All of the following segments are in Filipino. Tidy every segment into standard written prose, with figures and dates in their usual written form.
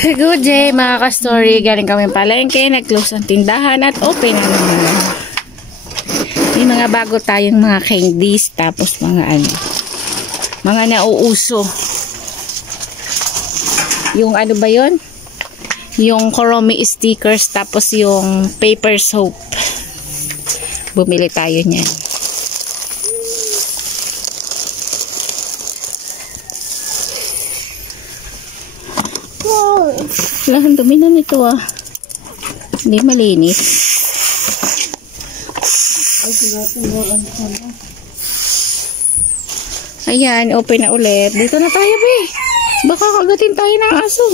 Good day mga ka-story. Galing kami palengke, nag-close ang tindahan at open na naman. May mga bago tayong mga candies, tapos mga mga nauuso. Yung ano ba yon? Yung Kuromi stickers, tapos yung paper soap. Bumili tayo niyan. Lahan dumi na nito Hindi malinis. Ayan, open na ulit. Dito na tayo, be. Baka kagatin tayo ng aso.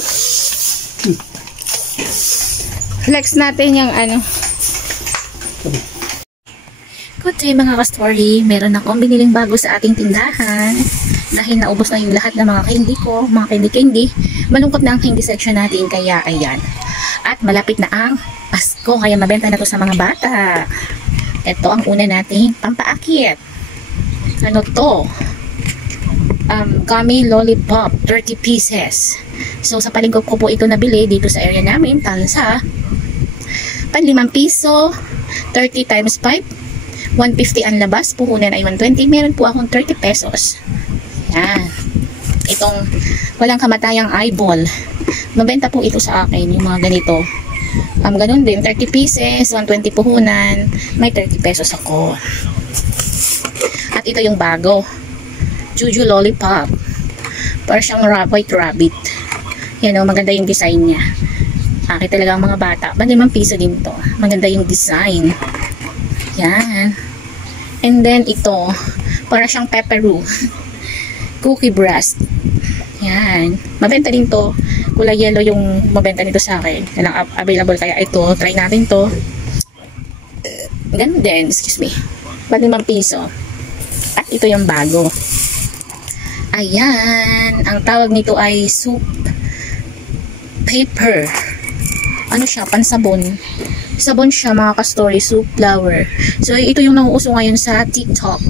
Flex natin yung Good day mga ka-story. Meron akong biniling bago sa ating tindahan. Dahil naubos na yung lahat ng mga candy ko, mga candy. Malungkot na ang candy section natin, kaya ayan. At malapit na ang Pasko, kaya mabenta na to sa mga bata. Ito ang una nating pampaakit. Ano to? Gummy lollipop, 30 pieces. So sa palengke ko po ito nabili dito sa area namin, talsa. Pan 5 piso, 30 times 5, 150 ang labas, puhunan ay 120. Meron po akong 30 pesos. Yan. Itong walang kamatayang eyeball. Mabenta po ito sa akin, yung mga ganito. Ganun din, 30 pieces, 120 puhunan, may 30 pesos ako. At ito yung bago. Juju lollipop. Para siyang white rabbit. Yan o, maganda yung design niya. Akit talaga ang mga bata. 5 piso din to. Maganda yung design. Yan. And then ito, para siyang pepperoo. Cookie breast. Yan. Mabenta din to. Kulay yellow yung mabenta nito sa akin. Yan ang available, kaya ito. Try natin to. Ganun din. Excuse me. 5 piso. At ito yung bago. Ayan. Ang tawag nito ay soup paper. Ano siya? Pansabon. Sabon siya mga ka-story. Soup flour. So ito yung nauuso ngayon sa TikTok.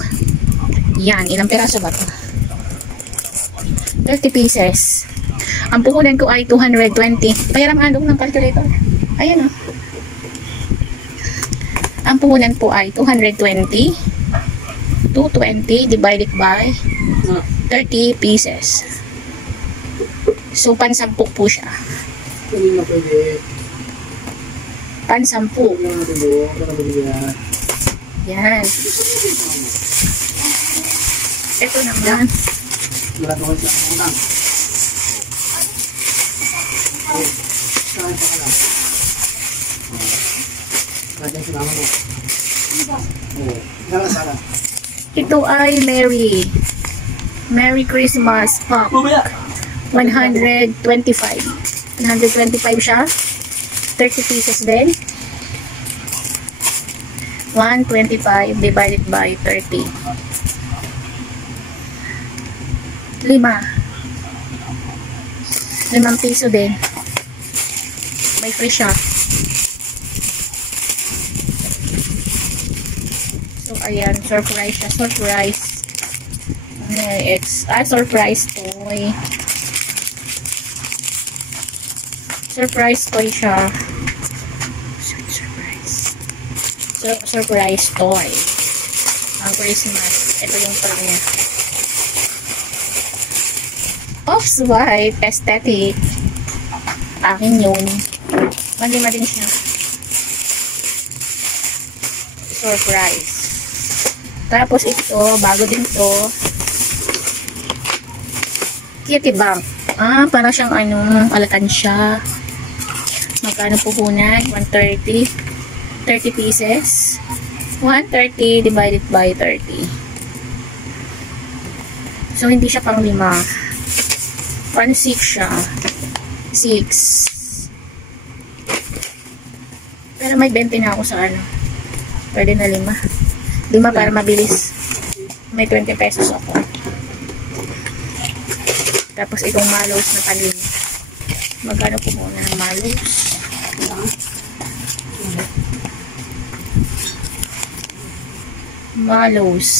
Yan. Ilang peraso ba ito? 30 pieces. Ang puhunan ko ay 220. Payaram nga doon ng calculator. Ayan o. Ang puhunan po ay 220. 220 divided by 30 pieces. So, pansampu po siya. Pansampu. Yan. Ito naman. Ito ay Merry Christmas Pop. 125. 125 siya. 30 pieces din. 125 divided by 30. 5 piso din. May free shop. So, ayan. Surprise siya. Surprise. It's a surprise toy. Surprise toy siya. Surprise. Surprise toy. Ang Christmas. Ito yung pala niya. Off-white aesthetic. Akin yun. Malima din siya. Surprise. Tapos ito, bago din to. Kitty bag. Para siyang alakansya. Magkano puhunan? 130. 30 pieces. 130 divided by 30. So, hindi siya pang 5. 1.6 siya. 6. Pero may 20 na ako sa Pwede na 5. 5 para mabilis. May 20 pesos ako. Tapos itong mallows na talim. Magkano po muna ng mallows? Mallows.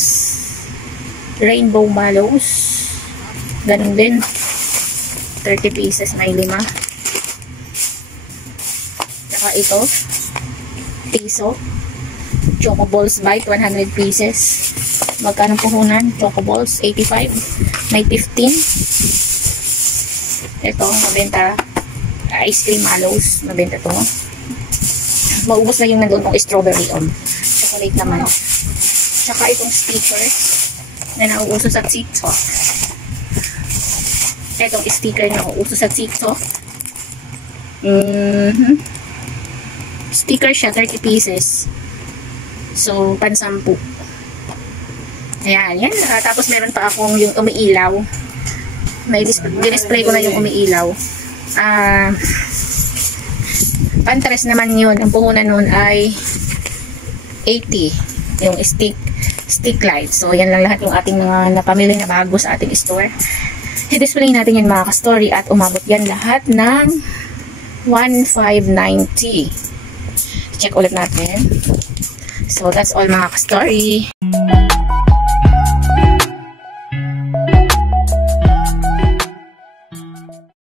Rainbow mallows. Ganun din. 30 pieces, may 5. Tsaka ito, piso. Choco Balls Bite, 100 pieces. Magkano puhunan? Choco Balls, 85. May 15. Ito, mabenta. Ice cream mallows. Mabenta to. Maubos na yung nandun kong strawberry chocolate naman. Tsaka itong stickers na nauuso sa TikTok. Itong sticker na nauuso sa TikTok. Sticker siya, 30 pieces. So, pansampu. Ayan, yan. Tapos meron pa akong yung umiilaw. May display ko na yung umiilaw. Pantres naman yun. Ang puhunan nun ay 80. Yung stick light. So, yan lang lahat yung ating mga napamili na bago sa ating store. I-display natin yan mga ka-story at umabot yan lahat ng 1,590. Check ulit natin. So, that's all mga ka-story.